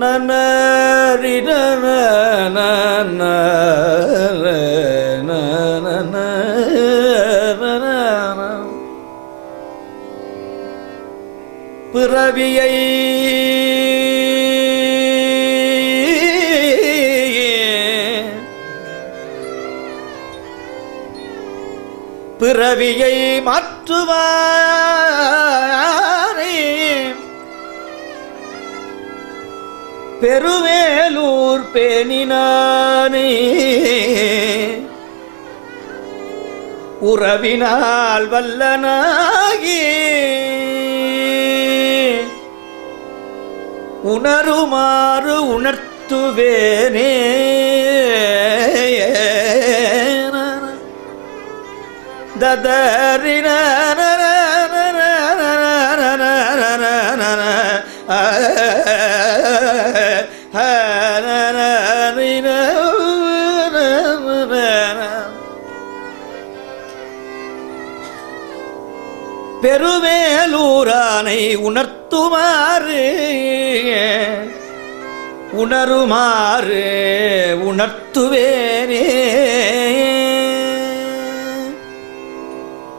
நனரி பிறவியை பிறவியை மாற்றுவார். பெருவேலூர் பேணினானே. உறவினால் வல்லனாகி உணருமாறு உணர்த்துவேனே. ததறின உணர்த்துமாறு உணருமாறு உணர்த்துவேனே.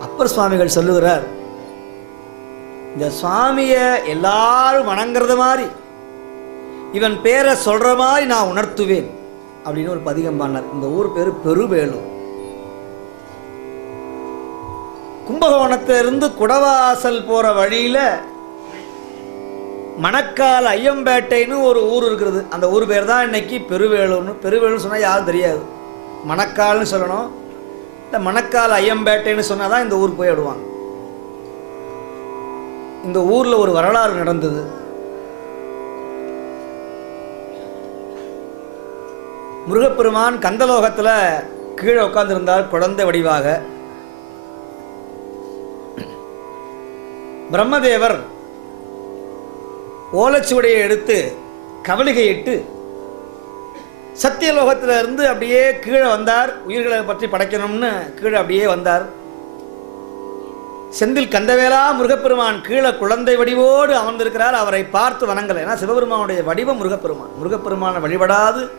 அப்பர் சுவாமிகள் சொல்லுகிறார் இந்த சுவாமியை எல்லாரும் வணங்குறது மாதிரி இவன் பேரை சொல்ற மாதிரி நான் உணர்த்துவேன் அப்படின்னு ஒரு பதிகம் பண்ணார் இந்த ஊர் பேர் பெருவேலூர். கும்பகோணத்திலிருந்து குடவாசல் போற வழியில மணக்கால் ஐயம்பேட்டைன்னு ஒரு ஊர் இருக்கிறது அந்த ஊர் பேர் தான் இன்னைக்கு பெருவேலூர்னு பெருவேலுன்னு சொன்னால் யாரும் தெரியாது. மணக்கால்னு சொல்லணும். இந்த மணக்கால் ஐயம்பேட்டைன்னு சொன்னால் தான் இந்த ஊர் போய் விடுவாங்க இந்த ஊரில் ஒரு வரலாறு நடந்தது. முருகப்பெருமான் கந்தலோகத்தில் கீழே உட்கார்ந்திருந்தார் குழந்தை வடிவாக. பிரம்மதேவர் ஓலைச்சுவடையை எடுத்து கவலிகையிட்டு சத்தியலோகத்தில் இருந்து அப்படியே கீழே வந்தார். உயிர்களை பற்றி படைக்கணும்னு கீழே அப்படியே வந்தார். செந்தில் கந்தவேலா முருகப்பெருமான் கீழே குழந்தை வடிவோடு அமர்ந்திருக்கிறார். அவரை பார்த்து வணங்கலை. ஏன்னா சிவபெருமானுடைய வடிவம் முருகப்பெருமான். முருகப்பெருமானை வழிபடாது.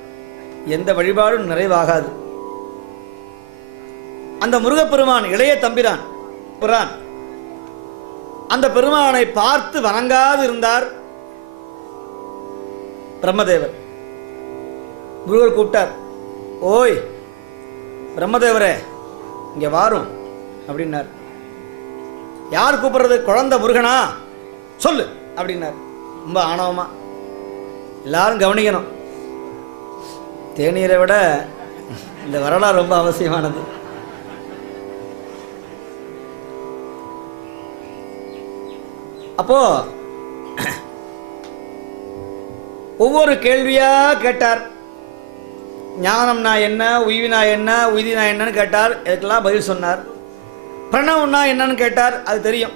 எந்த வழிபாடும் நிறைவாகாது. அந்த முருகப்பெருமான் இளைய தம்பிரான் புரான். அந்த பெருமானை பார்த்து வணங்காது இருந்தார் பிரம்மதேவர். முருகர் கூப்பிட்டார் ஓய் பிரம்மதேவரே இங்கே வாரும் அப்படின்னார். யார் கூப்பிட்றது? குழந்தை முருகனா? சொல்லு அப்படின்னார். ரொம்ப ஆணவமா. எல்லாரும் கவனிக்கணும். தேநீரை விட இந்த வரலாறு ரொம்ப அவசியமானது. அப்போது ஒவ்வொரு கேள்வியா கேட்டார். ஞானம்னா என்ன உய்வினா என்ன உய்தினா என்னன்னு கேட்டார். இதுக்கெல்லாம் பதில் சொன்னார். பிரணவம்னா என்னன்னு கேட்டார். அது தெரியும்.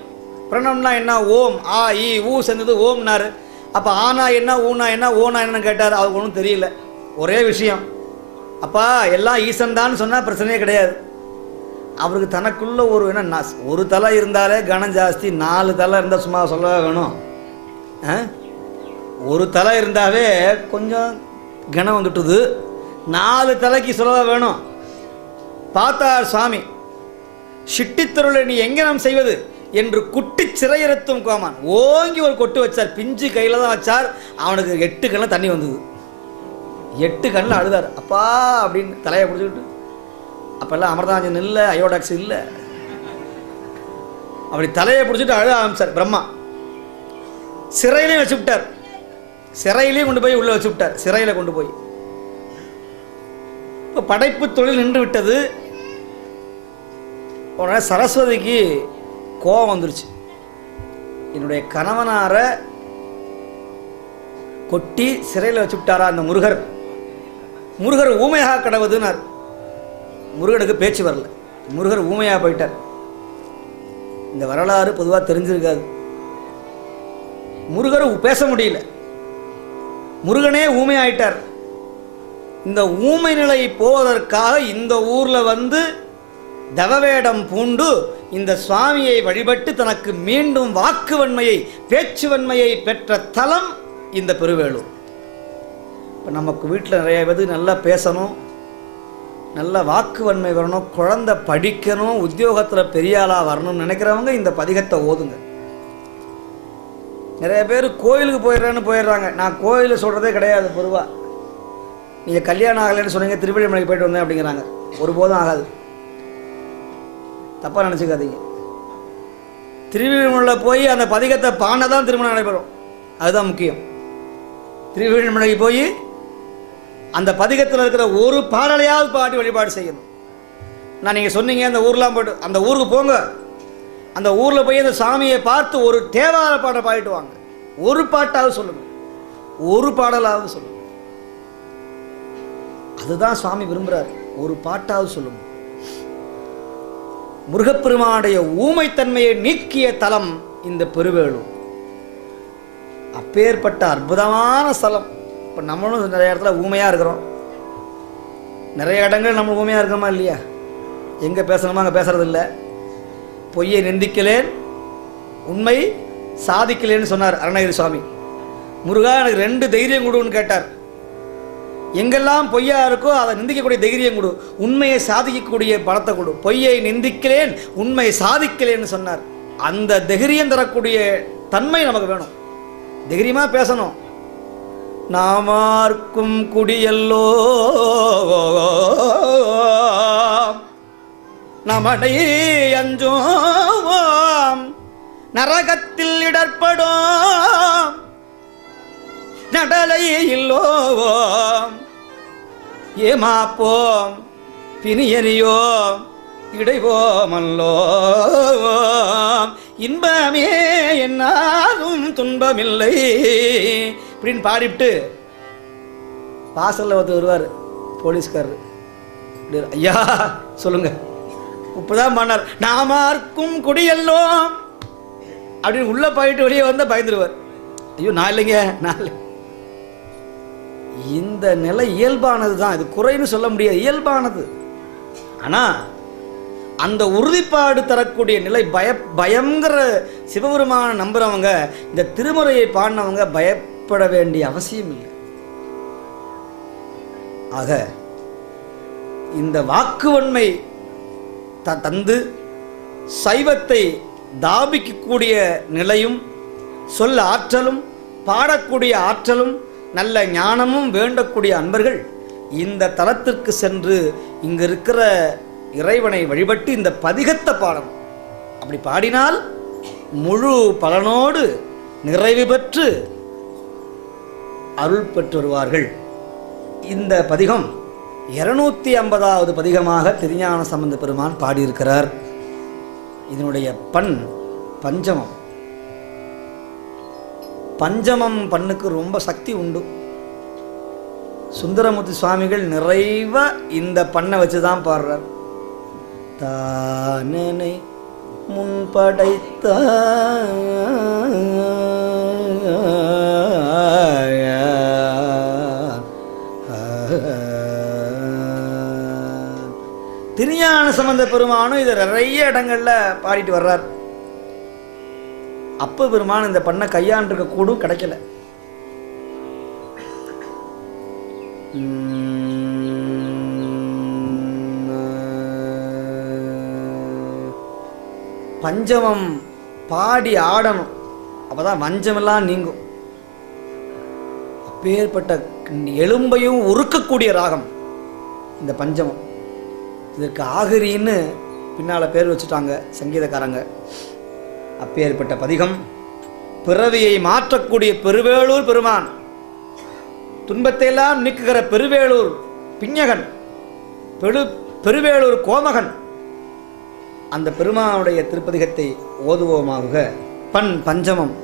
பிரணவம்னா என்ன? ஓம் ஆ இ ஊ சேர்ந்தது ஓம்னாரு. அப்போ ஆனா என்ன ஊனா என்ன ஓனா என்னன்னு கேட்டார். அவருக்கு ஒன்றும் தெரியல. ஒரே விஷயம். அப்பா எல்லாம் ஈசன் தான் சொன்னால் பிரச்சனையே கிடையாது. அவருக்கு தனக்குள்ள ஒரு என்ன ஒரு தலை இருந்தாலே கனம் ஜாஸ்தி நாலு தலை இருந்தால் சும்மா சொல்ல வேணும்? ஆ? ஒரு தலை இருந்தாவே கொஞ்சம் கனம் வந்துட்டுது. நாலு தலைக்கு சொல்லவா வேணும்? பார்த்தார் சுவாமி சிட்டித்தருளை நீ எங்கனம் செய்வது? என்று குட்டி சிறையிறத்தும் கோமான். ஓங்கி ஒரு கொட்டு வச்சார். பிஞ்சு கையில் தான் வச்சார். அவனுக்கு எட்டு கண்ணில் தண்ணி வந்தது. எட்டு கண்ணில் அழுதார். அப்பா அப்படின்னு தலையை பிடிச்சிக்கிட்டு. அப்போல்லாம் அமிர்தாஞ்சன் இல்லை அயோடாக்ஸ் இல்லை. அப்படி தலையை பிடிச்சிட்டு அழ ஆரம்பிச்சார் பிரம்மா. சிறையிலையும் வச்சு விட்டார். சிறையிலேயே கொண்டு போய் உள்ளே வச்சு விட்டார். சிறையில் கொண்டு போய். இப்போ படைப்பு தொழில் நின்று விட்டது. உடனே சரஸ்வதிக்கு கோபம் வந்துருச்சு. என்னுடைய கணவனார கொட்டி சிறையில் வச்சு விட்டாரா அந்த முருகர்? முருகர் ஊமையாக கடவுதுன்னார். முருகனுக்கு பேச்சு வரல. முருகர் ஊமையாக போயிட்டார். இந்த வரலாறு பொதுவாக தெரிஞ்சிருக்காது. முருகர் பேச முடியல. முருகனே ஊமை ஆயிட்டார். இந்த ஊமை நிலை போவதற்காக இந்த ஊர்ல வந்து தவவேடம் பூண்டு இந்த சுவாமியை வழிபட்டு தனக்கு மீண்டும் வாக்குவன்மையை பேச்சுவன்மையை பெற்ற தலம் இந்த பெருவேளூர். இப்போ நமக்கு வீட்டில் நிறைய பேர் நல்லா பேசணும் நல்ல வாக்குவன்மை வரணும் குழந்தை படிக்கணும் உத்தியோகத்தில் பெரியாளாக வரணும்னு நினைக்கிறவங்க இந்த பதிகத்தை ஓதுங்க. நிறைய பேர் கோயிலுக்கு போயிடுறேன்னு போயிடுறாங்க. நான் கோயிலில் சொல்கிறதே கிடையாது பொதுவாக நீங்கள் கல்யாணம் ஆகலைன்னு சொன்னீங்க திருவள்ளிமலைக்கு போயிட்டு வந்தேன் அப்படிங்கிறாங்க. ஒருபோதும் ஆகாது. தப்பாக நினச்சிக்காதீங்க. திருவிழிமலையில் போய் அந்த பதிகத்தை பானை தான் திருமணம் நடைபெறும். அதுதான் முக்கியம். திருவிழிமலைக்கு போய் அந்த பதிகத்தில் இருக்கிற ஒரு பாடலையாவது பாட்டி வழிபாடு செய்யணும். நான் நீங்கள் சொன்னீங்க அந்த ஊர்லாம் போய்ட்டு அந்த ஊருக்கு போங்க. அந்த ஊரில் போய் அந்த சாமியை பார்த்து ஒரு தேவார பாட்டை பாடிட்டு வாங்க. ஒரு பாட்டாவது சொல்லுங்கள் ஒரு பாடலாவது சொல்லுங்கள் அதுதான் சுவாமி விரும்புகிறார் ஒரு பாட்டாவது சொல்லுங்க. முருகப்பெருமானுடைய ஊமைத்தன்மையை நீக்கிய தலம் இந்த பெருவேளூர் அப்பேற்பட்ட அற்புதமான ஸ்தலம். இப்போ நம்மளும் நிறைய இடத்துல ஊமையாக இருக்கிறோம். நிறைய இடங்கள் நம்ம ஊமையாக இருக்கிறோமா இல்லையா? எங்கே பேசணுமோ அங்கே பேசுறது இல்லை பொய்யை நிந்திக்கலேன் உண்மை சாதிக்கலேன்னு சொன்னார் அருணகிரி சுவாமி முருகா எனக்கு ரெண்டு தைரியம் கொடுன்னு கேட்டார். எங்கெல்லாம் பொய்யா இருக்கோ அதை நிந்திக்கக்கூடிய தைரியம் கொடு. உண்மையை சாதிக்கக்கூடிய பலத்தை கொடு. பொய்யை நிந்திக்கலேன் உண்மை சாதிக்கலேன்னு சொன்னார். அந்த தைரியம் தரக்கூடிய தன்மை நமக்கு வேணும். தைரியமாக பேசணும். நாமார்க்கும் குடியல்லோ நமடை அஞ்சோம் நரகத்தில் இடர்படும். நடலை இல்லோவோம். ஏமாப்போம். பிணியறியோம் இடைவோமல்லோம் இன்பமே என்னாலும் துன்பமில்லை. இப்படின்னு பாடிவிட்டு வாசலில் ஒருத்தர் வருவார் போலீஸ்காரர். ஐயா சொல்லுங்கள் இப்பதான் பண்ணார். நாமார்க்கும் குடியல்லோம். அப்படின்னு உள்ள போயிட்டு வெளியே வந்தால் பயந்துருவார். ஐயோ நான் இல்லைங்க நான் இல்லை. இந்த நிலை இயல்பானது தான். இது குறைன்னு சொல்ல முடியாது. இயல்பானது. ஆனால் அந்த உறுதிப்பாடு தரக்கூடிய நிலை பய பயங்கிற சிவபெருமான நம்புறவங்க இந்த திருமுறையை பாடினவங்க பயப்பட வேண்டிய அவசியம் இல்லை. ஆக இந்த வாக்குவன்மை த தந்து சைவத்தை தாபிக்கக்கூடிய நிலையும் சொல்ல ஆற்றலும் பாடக்கூடிய ஆற்றலும் நல்ல ஞானமும் வேண்டக்கூடிய அன்பர்கள் இந்த தலத்திற்கு சென்று இங்கு இருக்கிற இறைவனை வழிபட்டு இந்த பதிகத்தை பாடணும். அப்படி பாடினால் முழு பலனோடு நிறைவு பெற்று அருள் பெற்று வருவார்கள் இந்த பதிகம் இருநூத்தி ஐம்பதாவது பதிகமாக திருஞான சம்பந்த பெருமான் பாடியிருக்கிறார். இதனுடைய பண் பஞ்சமம். பஞ்சமம் பண்ணுக்கு ரொம்ப சக்தி உண்டு. சுந்தரமூர்த்தி சுவாமிகள் நிறைவ இந்த பண்ணை வச்சு தான் பாடுறார். தானனை முன்படைத்த திருஞான சம்பந்த பெருமானும் இதை நிறைய இடங்களில் பாடிட்டு வர்றார். அப்ப பெருமான் இந்த பண்ணை கையாண்டிருக்க கூடும் கிடைக்கல. பஞ்சமம் பாடி ஆடணும். அப்பதான் வஞ்சமெல்லாம் நீங்கும். அப்பேற்பட்ட எலும்பையும் உருக்கக்கூடிய ராகம் இந்த பஞ்சமம். இதற்கு ஆகிரின்னு பின்னால் பேர் வச்சுட்டாங்க சங்கீதக்காரங்க. அப்பேற்பட்ட பதிகம் பிறவியை மாற்றக்கூடிய பெருவேளூர் பெருமான் துன்பத்தையெல்லாம் நீக்குகிற பெருவேளூர் பிஞகன் பெரு பெருவேளூர் கோமகன். அந்த பெருமானுடைய திருப்பதிகத்தை ஓதுவோமாக. பண் பஞ்சமம்.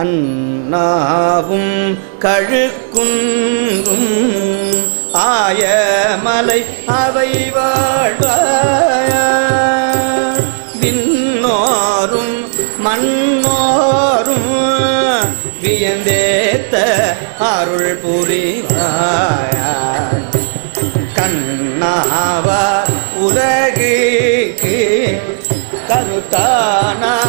அண்ணாவும் கழுக்குன்றும் ஆய மலை அவை வாழ்வாய. விண்ணோரும் மண்ணோரும் வியந்தேத்த அருள் புரிவாய. கண்ணாவார் உலகுக்கு கருத்தானார்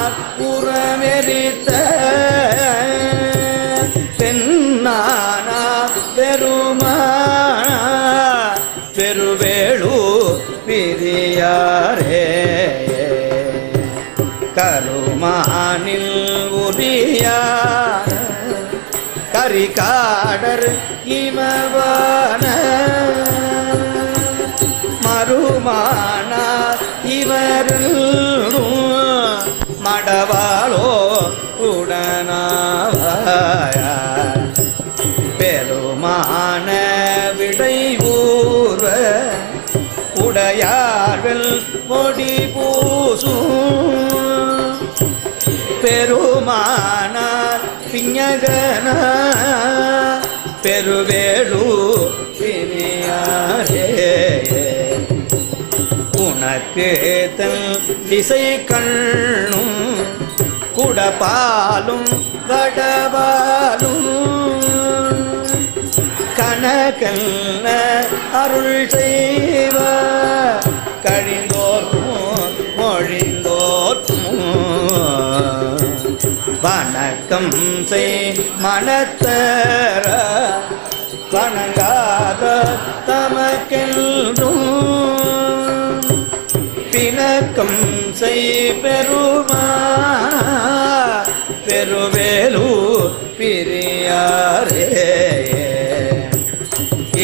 உனக்கு தன் திசை கண்ணும் குடபாலும் வடபாலும் கனகல்ல அருள் செய்வ கழிந்தோர்க்கும் மொழிந்தோர்க்கும் வணக்கம் செய் மனத்தர வணங்காத தமக்கென்றும் வணக்கம் செய் பெருமா பெருவேலு பிரியாரே.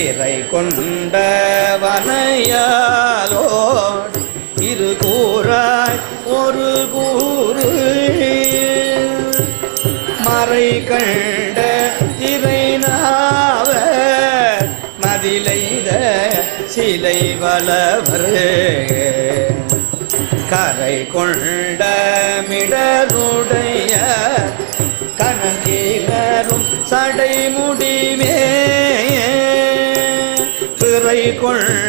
இறை கொண்ட வனையாலோ இரு கூறாய் ஒரு கூறு. மறை கண் கரை கொண்ட மிடருடைய சடைமுடிமே. பிறை கொண்ட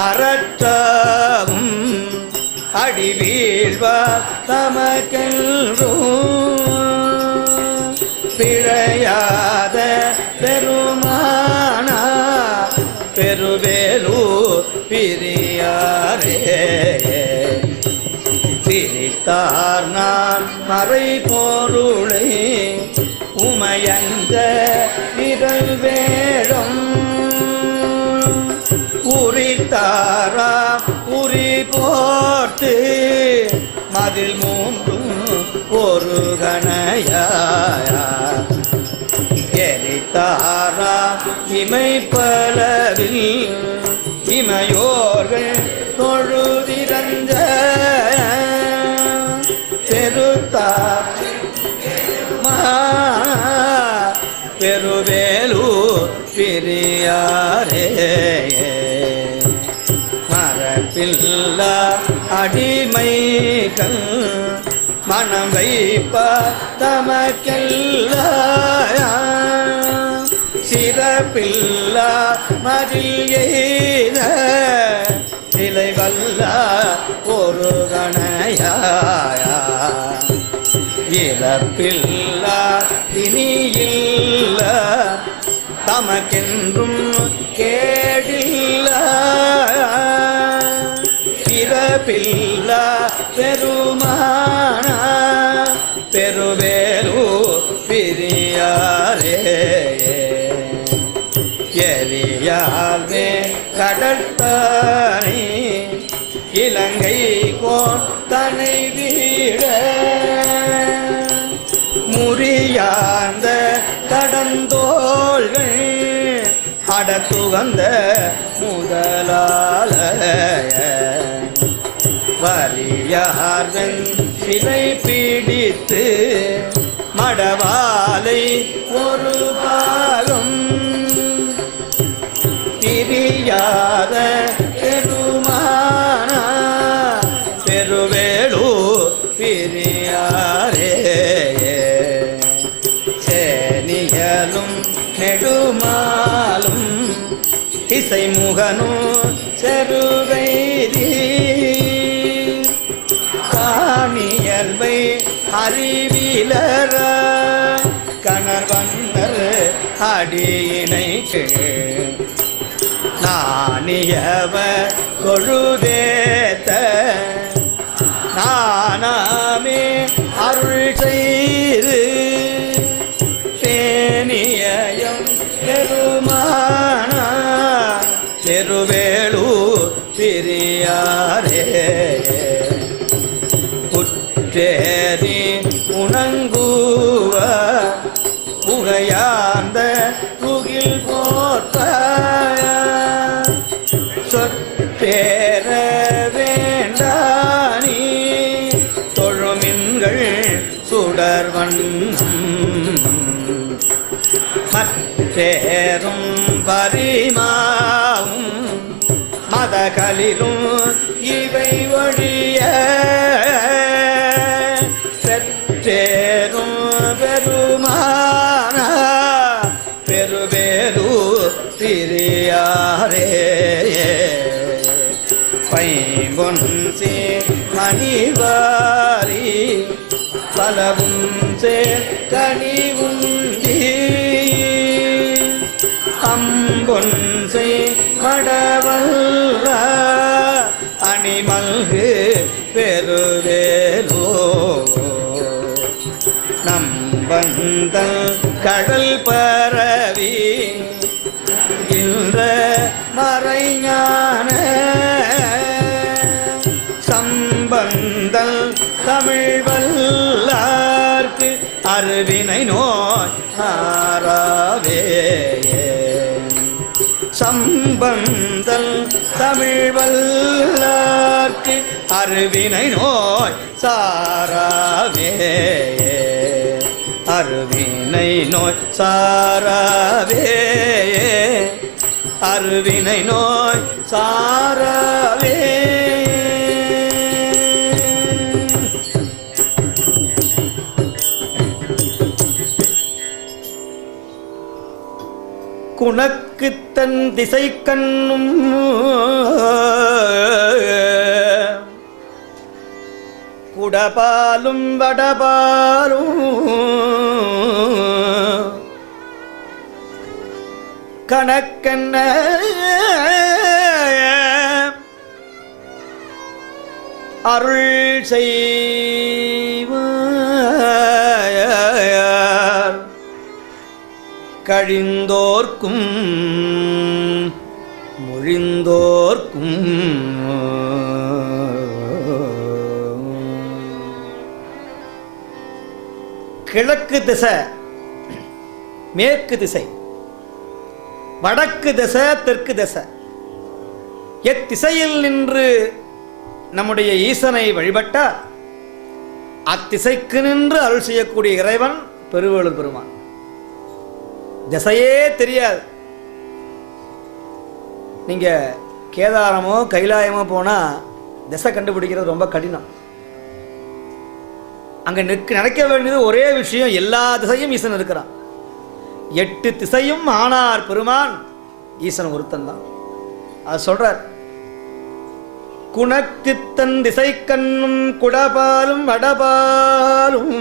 அறற்றாவும் அடி வீழ்வார் தமக்கென்றும் பிழையாத அதில் மூன்றும் ஒரு கணையா எரித்தாரா? இமை பலவில் இமையோர்கள் தொழுதிரஞ்ச பெருத்தார் பெருவேலு பிரியாரே. அடிமைகள் மனம் வைப்ப தமக்கெல்லாம் சிறப்பில்லா மதில் எய்த. நிலை வல்ல ஒரு கணையா இறப்பில்லா கோன் வீட முறியாந்த கடந்தோள்கள் அடத்துகந்த முதலால வலியார்வன் சிலை பிடித்து மடவாலை ஒரு yeah, கலிலும் இவை ஒழிய பெற்றேரும் பெருமான பெருவேரு பிரியாரே. பைம்பொன் சே மணிவாரி பலவும் சே கனிவுந்தி அம்பொன் மல்கு பெருவேலோ நம்பந்தல் கடல் பரவி இன்ற மறைஞான. சம்பந்தல் தமிழ் வல்லார்க்கு அருவினை நோய் ஆறாவே சம்பந்தல் தமிழ் வல்ல சாட்சி அருவினை நோய் சாராவே அருவினை நோய் சாராவே அருவினை நோய் சாராவே குணக்கு தன் திசை கண்ணும் குடபாலும் வடபாலும். கணக்கண்ண அருள் செய்வார். கழிந்தோர்க்கும் மொழிந்தோர்க்கும். கிழக்கு திசை மேற்கு திசை வடக்கு திசை தெற்கு திசை. எத்திசையில் நின்று நம்முடைய ஈசனை வழிபட்டால் அத்திசைக்கு நின்று அருள் செய்யக்கூடிய இறைவன் பெருவேளூர் பெருமான். திசையே தெரியாது. நீங்க கேதாரமோ கைலாயமோ போனா திசை கண்டுபிடிக்கிறது ரொம்ப கடினம். அங்கே நிற்க நடக்க வேண்டியது ஒரே விஷயம் எல்லா திசையும் ஈசன் இருக்கிறான். எட்டு திசையும் ஆனார் பெருமான். ஈசன் ஒருத்தன் தான். அது சொல்றார் குணத்தித்தன் திசை கண்ணும் குடபாலும் வடபாலும்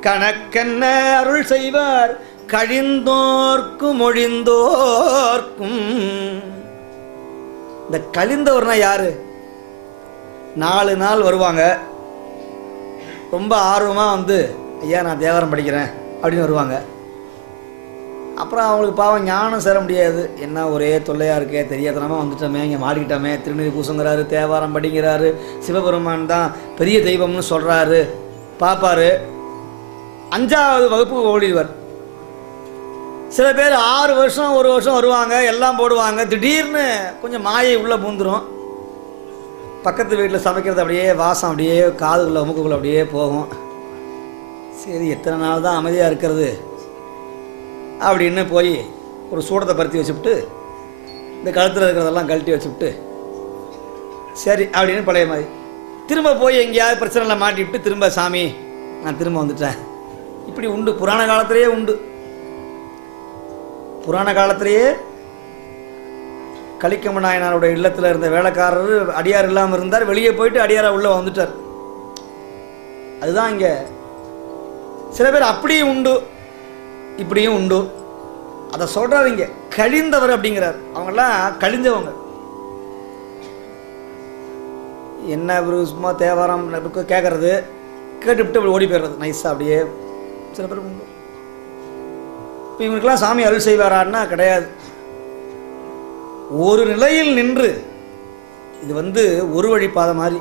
கணக்கென்ன அருள் செய்வார்? கழிந்தோர்க்கும் ஒழிந்தோர்க்கும். இந்த கழிந்தவர்னா யாரு? நாலு நாள் வருவாங்க. ரொம்ப ஆர்வமாக வந்து ஐயா நான் தேவாரம் படிக்கிறேன் அப்படின்னு வருவாங்க. அப்புறம் அவங்களுக்கு பாவம் ஞானம் சேர முடியாது. என்ன ஒரே தொல்லையாக இருக்கே தெரியாதனமாக வந்துட்டோமே இங்கே மாடிக்கிட்டோமே திருநீர் பூசுங்கிறாரு தேவாரம் படிங்கிறாரு சிவபெருமான் தான் பெரிய தெய்வம்னு சொல்கிறாரு பார்ப்பாரு அஞ்சாவது வகுப்பு ஓடிடுவார். சில பேர் ஆறு வருஷம் ஒரு வருஷம் வருவாங்க எல்லாம் போடுவாங்க திடீர்னு கொஞ்சம் மாயை உள்ளே பூந்துடும் பக்கத்து வீட்டில் சமைக்கிறது அப்படியே வாசம் அப்படியே காதுக்குள்ளே மூக்குக்குள்ளே அப்படியே போகும். சரி எத்தனை நாள் தான் அமைதியாக இருக்கிறது? அப்படின்னு போய் ஒரு சூடத்தை பருத்தி வச்சுவிட்டு இந்த கழுத்தில் இருக்கிறதெல்லாம் கழட்டி வச்சுவிட்டு சரி அப்படின்னு பழைய மாதிரி. திரும்ப போய் எங்கேயாவது பிரச்சனையில் மாட்டிவிட்டு திரும்ப சாமி நான் திரும்ப வந்துட்டேன். இப்படி உண்டு. புராண காலத்திலேயே உண்டு. புராண காலத்திலேயே கலிக்கம்ம நாயனாருடைய இல்லத்தில் இருந்த வேலைக்காரர் அடியார் இல்லாமல் இருந்தார். வெளியே போயிட்டு அடியாரா உள்ளே வந்துட்டார். அதுதான் இங்கே. சில பேர் அப்படியும் உண்டு இப்படியும் உண்டு. அதை சொல்றாரு இங்கே. கழிந்தவர் அப்படிங்கிறார். அவங்கெல்லாம் கழிஞ்சவங்க. என்ன ஒரு சும்மா தேவாரம் கேட்கறது கேட்டுவிட்டு அப்படி ஓடி போயிடுறது. நைஸாக அப்படியே. சில பேர் உண்டு. இப்போ இவங்களுக்கெல்லாம் சாமி அருள் செய்வாரான்னா கிடையாது. ஒரு நிலையில் நின்று இது வந்து ஒரு வழிப்பாதை மாதிரி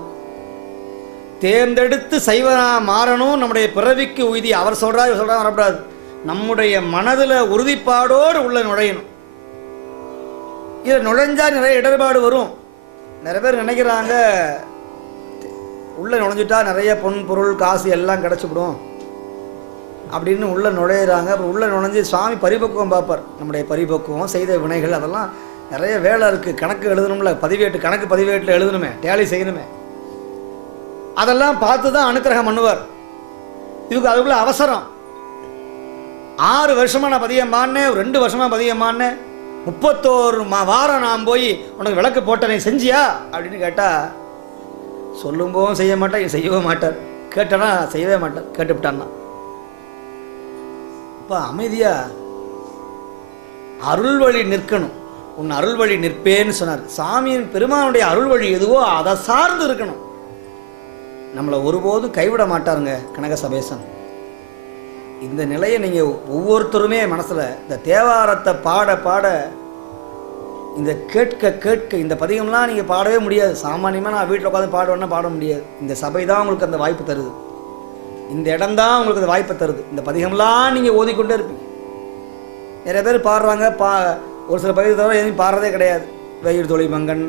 தேர்ந்தெடுத்து சைவனாக மாறணும் நம்முடைய பிறவிக்கு உய்தி. அவர் சொல்றா இவர் சொல்றா வரக்கூடாது நம்முடைய மனதில் உறுதிப்பாடோடு உள்ள நுழையணும். இதில் நுழைஞ்சால் நிறைய இடர்பாடு வரும். நிறைய பேர் நினைக்கிறாங்க உள்ள நுழைஞ்சிட்டா நிறைய பொன் பொருள் காசு எல்லாம் கிடச்சிவிடும். அப்படின்னு உள்ளே நுழையிறாங்க. அப்புறம் உள்ளே நுழைஞ்சு சுவாமி பரிபக்குவம் பார்ப்பார். நம்முடைய பரிபக்குவம் செய்த வினைகள் அதெல்லாம் நிறைய வேலை இருக்குது கணக்கு எழுதணும்ல. பதிவேட்டு கணக்கு பதிவேட்டில் எழுதணுமே. டேலி செய்யணுமே. அதெல்லாம் பார்த்து தான் அனுக்கிரகம் பண்ணுவார். இதுக்கு அதுக்குள்ள அவசரம். ஆறு வருஷமாக நான் பதியம் ரெண்டு வருஷமாக பதியம் முப்பத்தோரு மா வாரம் நான் போய் உனக்கு விளக்கு போட்டேனே செஞ்சியா? அப்படின்னு கேட்டால் சொல்லும்போதும் செய்ய மாட்டேன் செய்யவே மாட்டார் கேட்டனா செய்யவே மாட்டார் கேட்டுவிட்டான்னா இப்போ அமைதியாக அருள் வழி நிற்கணும். உன் அருள் வழி நிற்பேன்னு சொன்னார். சாமியின் பெருமானுடைய அருள் வழி எதுவோ அதை சார்ந்து இருக்கணும். நம்மளை ஒருபோதும் கைவிட மாட்டாருங்க கனக சபேசன் இந்த நிலையை நீங்கள் ஒவ்வொருத்தருமே மனசில் இந்த தேவாரத்தை பாட பாட இந்த கேட்க கேட்க இந்த பதிகம்லாம் நீங்கள் பாடவே முடியாது. சாமானியமாக நான் வீட்டில் உட்காந்து பாடுவேன்னா பாட முடியாது. இந்த சபை தான் உங்களுக்கு அந்த வாய்ப்பு தருது. இந்த இடம்தான் உங்களுக்கு அந்த வாய்ப்பை தருது. இந்த பதிகம்லாம் நீங்கள் ஓதிக்கொண்டே இருப்பீங்க. நிறைய பேர் பாடுறாங்க பா ஒரு சில பதிவு தவிர எதையும் பாடுறதே கிடையாது. வெயில் தொழில் மங்கன்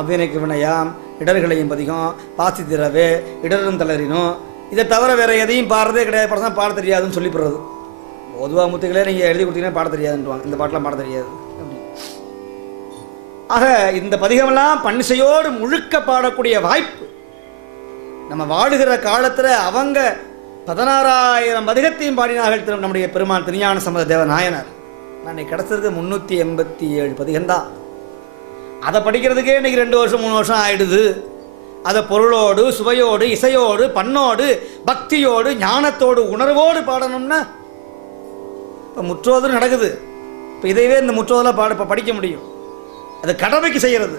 அவ்வினைக்கு வினையாம் இடர்களையும் பதிகம் பாசி திரவே இடரும் தளரினும் இதை தவிர வேற எதையும் பாடுறதே கிடையாது. படம் பாட தெரியாதுன்னு சொல்லிப்படுறது. பொதுவாக முத்துக்களே நீங்கள் எழுதி கொடுத்தீங்கன்னா பாட தெரியாதுன்றாங்க இந்த பாட்டெலாம் பாட தெரியாது. ஆக இந்த பதிகமெல்லாம் பன்னிசையோடு முழுக்க பாடக்கூடிய வாய்ப்பு. நம்ம வாழுகிற காலத்தில் அவங்க பதினாறாயிரம் பதிகத்தையும் பாடினார்கள். நம்முடைய பெருமான் திருஞான சம்பந்த தேவ நாயனார் நான் கிடச்சிருக்கு முந்நூற்றி எண்பத்தி ஏழு பதிகம்தான் அதை படிக்கிறதுக்கே இன்றைக்கி ரெண்டு வருஷம் மூணு வருஷம் ஆகிடுது அதை பொருளோடு சுவையோடு இசையோடு பண்ணோடு பக்தியோடு ஞானத்தோடு உணர்வோடு பாடணும்னா இப்போ முற்றோதும் நடக்குது. இப்போ இதைவே இந்த முற்றோதலாக பாட இப்போ படிக்க முடியும். அது கடமைக்கு செய்கிறது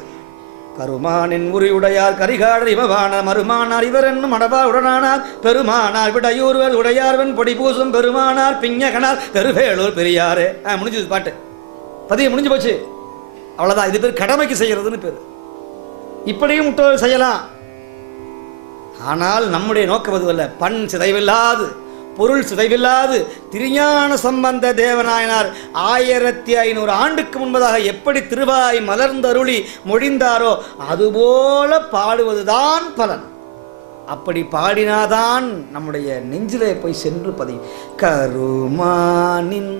கருமானின் உரியுடையார் கரிகாடர் இவவான மருமானார் இவர் என்னும் மடபா உடனானார். பெருமானார் விடையூர்வர் உடையார்வன் பொடி பூசும் பெருமானார். பிஞ்சகனார் பெருவேளூர் பெரியாரே. ஆ முடிஞ்சது பாட்டு. பதிவு முடிஞ்சு போச்சு. அவ்வளோதான் இது பேர் கடமைக்கு செய்கிறதுன்னு பேர். இப்படியும் முற்றோதல் செய்யலாம். ஆனால் நம்முடைய நோக்கம் அதுவல்ல. பண் சிதைவில்லாது. பொருள் சிதைவில்லாது திருஞான சம்பந்த தேவநாயனார் ஆயிரத்தி ஐநூறு ஆண்டுக்கு முன்பதாக எப்படி திருவாய் மலர்ந்தருளி மொழிந்தாரோ அதுபோல பாடுவதுதான் பலன். அப்படி பாடினாதான் நம்முடைய நெஞ்சிலே போய் சென்று பதி கருமானின்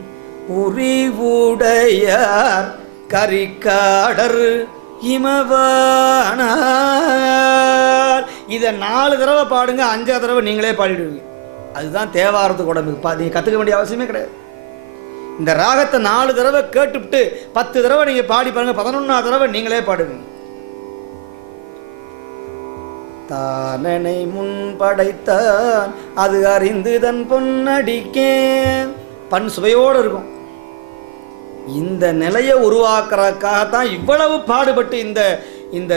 உரிவுடையார் கரிக்காடர் இமவானார். இதை நாலு தடவை பாடுங்க அஞ்சாவது தடவை நீங்களே பாடிடுவீங்க. அதுதான் தேவாரத்துக்கு உடம்புக்கு. பா நீங்கள் கற்றுக்க வேண்டிய அவசியமே கிடையாது. இந்த ராகத்தை நாலு தடவை கேட்டுவிட்டு பத்து தடவை நீங்கள் பாடி பாருங்க பதினொன்றாவது தடவை நீங்களே பாடுவீங்க. தானனை முன் படைத்தான் அது அறிந்து தன் பொன்னடிக்கே. பண் சுவையோடு இருக்கும். இந்த நிலையை உருவாக்குறதுக்காகத்தான் இவ்வளவு பாடுபட்டு இந்த இந்த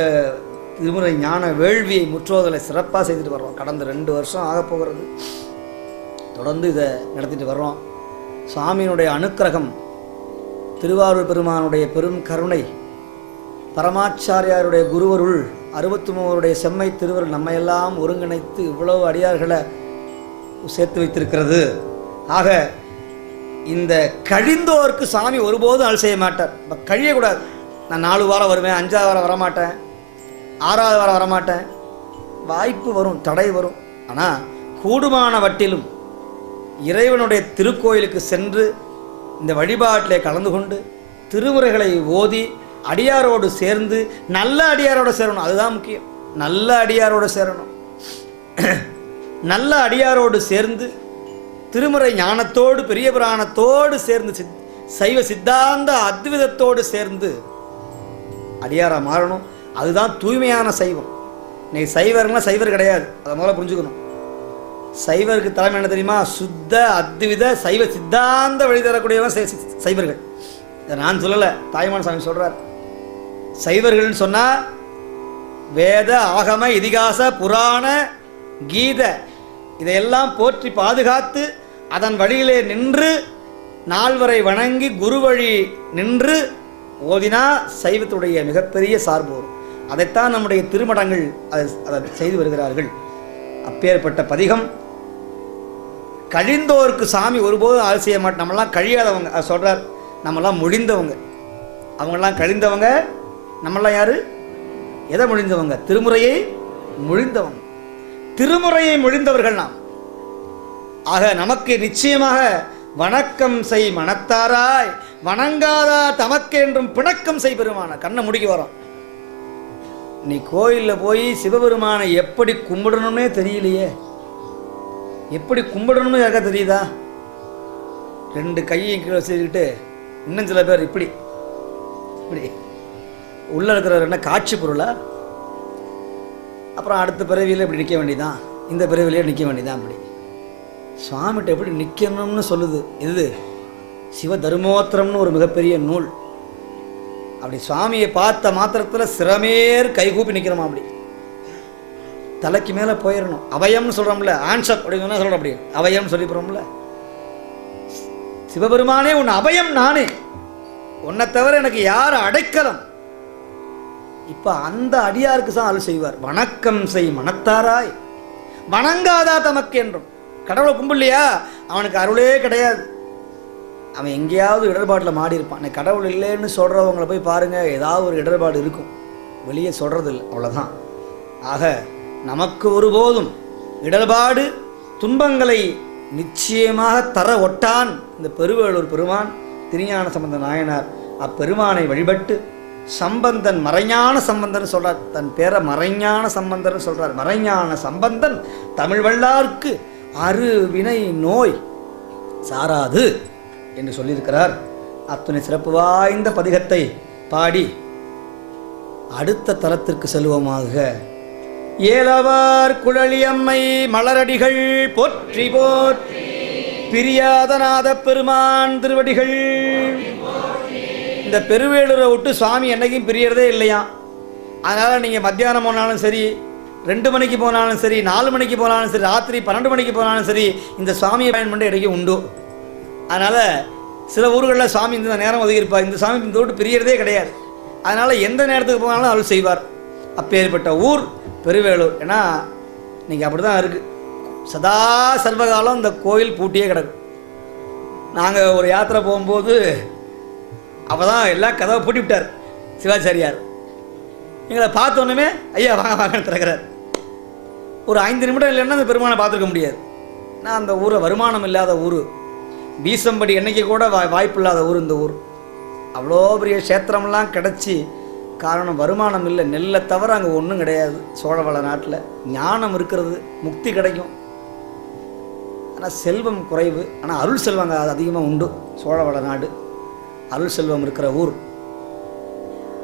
திருமுறை ஞான வேள்வியை முற்றோதலை சிறப்பாக செய்துட்டு வர்றோம். கடந்த ரெண்டு வருஷம் ஆக போகிறது. தொடர்ந்து இதை நடத்திட்டு வர்றோம். சுவாமியினுடைய அனுக்கிரகம் திருவாரூர் பெருமானுடைய பெரும் கருணை பரமாச்சாரியாருடைய குருவருள் அறுபத்தி மூவருடைய செம்மை திருவருள் நம்மையெல்லாம் ஒருங்கிணைத்து இவ்வளவு அடியார்களை சேர்த்து வைத்திருக்கிறது. ஆக இந்த கழிந்தோருக்கு சாமி ஒருபோதும் அல் செய்ய மாட்டார். இப்போ கழியக்கூடாது. நான் நாலு வாரம் வருவேன் அஞ்சாவது வாரம் வரமாட்டேன் ஆறாவது வாரம் வரமாட்டேன். வாய்ப்பு வரும் தடை வரும். ஆனால் கூடுமான வட்டிலும் இறைவனுடைய திருக்கோயிலுக்கு சென்று இந்த வழிபாட்டிலே கலந்து கொண்டு திருமுறைகளை ஓதி அடியாரோடு சேர்ந்து நல்ல அடியாரோடு சேரணும். அதுதான் முக்கியம். நல்ல அடியாரோடு சேரணும். நல்ல அடியாரோடு சேர்ந்து திருமுறை ஞானத்தோடு பெரிய புராணத்தோடு சேர்ந்து சித் சைவ சித்தாந்த அத்விதத்தோடு சேர்ந்து அடியாராக மாறணும். அதுதான் தூய்மையான சைவம். இன்னைக்கு சைவர்னா சைவர் கிடையாது. அதை முதல்ல புரிஞ்சுக்கணும். சைவருக்கு தலைமை என்ன தெரியுமா? சுத்த அத்வித சைவ சித்தாந்த வழி தரக்கூடியவன் சைவர்கள். இதை நான் சொல்லலை. தாய்மான் சாமி சொல்கிறார் சைவர்கள்னு சொன்னால் வேத ஆகம இதிகாச புராண கீத இதையெல்லாம் போற்றி பாதுகாத்து அதன் வழியிலே நின்று நால்வரை வணங்கி குரு வழி நின்று ஓதினா சைவத்துடைய மிகப்பெரிய சார்பு வரும். அதைத்தான் நம்முடைய திருமடங்கள் அதை அதை செய்து வருகிறார்கள். அப்பேற்பட்ட பதிகம் கழிந்தோருக்கு சாமி ஒருபோதும் ஆள் செய்ய மாட்டோம். நம்மளாம் கழியாதவங்க. அது சொல்கிறார் நம்மலாம் முழிந்தவங்க அவங்கெல்லாம் கழிந்தவங்க நம்மளாம் யார்? எதை முழிந்தவங்க திருமுறையை முழிந்தவங்க திருமுறையை முழிந்தவர்கள் நாம். ஆக நமக்கு நிச்சயமாக வணக்கம் செய் மனத்தாராய் வணங்காதா தமக்கென்றும் பிணக்கம் செய் பெருமான கண்ணை முடிக்க வரோம். நீ கோயிலில் போய் சிவபெருமானை எப்படி கும்பிடணும்னே தெரியலையே. எப்படி கும்பிடணும்னு யாருக்கா தெரியுதா? ரெண்டு கையையும் கீழே வச்சுக்கிட்டு இன்னும் சில பேர் இப்படி. இப்படி. உள்ளே இருக்கிற என்ன காட்சி பொருளாக அப்புறம் அடுத்த பிறவியில் இப்படி நிற்க வேண்டியதான் இந்த பிறவிலேயே நிற்க வேண்டியதான் அப்படி. சுவாமிகிட்ட எப்படி நிற்கணும்னு சொல்லுது. இது சிவ தர்மோத்திரம்னு ஒரு மிகப்பெரிய நூல். அப்படி சுவாமியை பார்த்த மாத்திரத்தில் சிரமேர் கைகூப்பி நிற்கிறோமா அப்படி? தலைக்கு மேலே போயிடணும் அவயம்னு சொல்கிறோம்ல ஆன்சப் அப்படின்னு சொல்கிறோம் அப்படி அவயம்னு சொல்லி போகிறோம்ல சிவபெருமானே உன் அபயம் நானே. உன்னை தவிர எனக்கு யார் அடைக்கலம். இப்போ அந்த அடியாருக்கு தான் அருள் செய்வார். வணக்கம் செய் மனத்தாராய். வணங்காதா தமக்கு என்றும். கடவுளை கும்பிடலையா? அவனுக்கு அருளே கிடையாது. அவன் எங்கேயாவது இடர்பாட்டில் மாடி இருப்பான் கடவுள் இல்லைன்னு சொல்கிறவங்கள போய் பாருங்கள் ஏதாவது ஒரு இடர்பாடு இருக்கும். வெளியே சொல்கிறதில்ல அவ்வளோதான் ஆக நமக்கு ஒருபோதும் இடர்பாடு துன்பங்களை நிச்சயமாக தர ஒட்டான் இந்த பெருவேளூர் பெருமான் திருஞான சம்பந்த நாயனார். அப்பெருமானை வழிபட்டு சம்பந்தன் மறைஞான சம்பந்தன் சொல்றார். தன் பேரை மறைஞான சம்பந்தன் சொல்றார். மறைஞான சம்பந்தன் தமிழ் வல்லார்க்கு அரு வினை நோய் சாராது என்று சொல்லியிருக்கிறார். அத்துணை சிறப்பு வாய்ந்த பதிகத்தை பாடி அடுத்த தரத்திற்கு செல்வோமாக. ஏலவார் குழலியம்மை மலரடிகள் போற்றி போற்றி. பிரியாதநாத பெருமான் திருவடிகள். இந்த பெருவேலூரை விட்டு சுவாமி என்னைக்கும் பிரியறதே இல்லையா? அதனால் நீங்கள் மத்தியானம் போனாலும் சரி ரெண்டு மணிக்கு போனாலும் சரி நாலு மணிக்கு போனாலும் சரி ராத்திரி பன்னெண்டு மணிக்கு போனாலும் சரி இந்த சுவாமியை பயன் பண்ணுற இடையே உண்டு. அதனால் சில ஊர்களில் சுவாமி இந்த நேரம் ஒதுக்கியிருப்பார் இந்த சாமி இந்த விட்டு பிரியறதே கிடையாது. அதனால் எந்த நேரத்துக்கு போனாலும் அருள் செய்வார். அப்பேற்பட்ட ஊர் பெருவேலூர் ஏன்னா இன்றைக்கி அப்படி தான் இருக்குது சதா சர்வகாலம் இந்த கோயில் பூட்டியே கிடக்கும் நாங்கள் ஒரு யாத்திரை போகும்போது அப்போ தான் எல்லா கதவை பூட்டி விட்டார் சிவாச்சாரியார். எங்களை பார்த்தோன்னே ஐயா வாங்க வாங்கன்னு திறக்கிறார். ஒரு ஐந்து நிமிடம் இல்லைன்னா அந்த பெருமானை பார்த்துருக்க முடியாது. நான் அந்த ஊரை வருமானம் இல்லாத ஊர். பீசம்படி என்றைக்கு கூட வாய்ப்பு இல்லாத ஊர் இந்த ஊர். அவ்வளோ பெரிய க்ஷேத்திரம்லாம் கிடச்சி காரணம் வருமானம் இல்லை. நெல்லை தவிர அங்கே ஒன்றும் கிடையாது. சோழவள நாட்டில் ஞானம் இருக்கிறது முக்தி கிடைக்கும். ஆனால் செல்வம் குறைவு. ஆனால் அருள் செல்வம் அது அதிகமாக உண்டு. சோழவள நாடு. அருள் செல்வம் இருக்கிற ஊர்.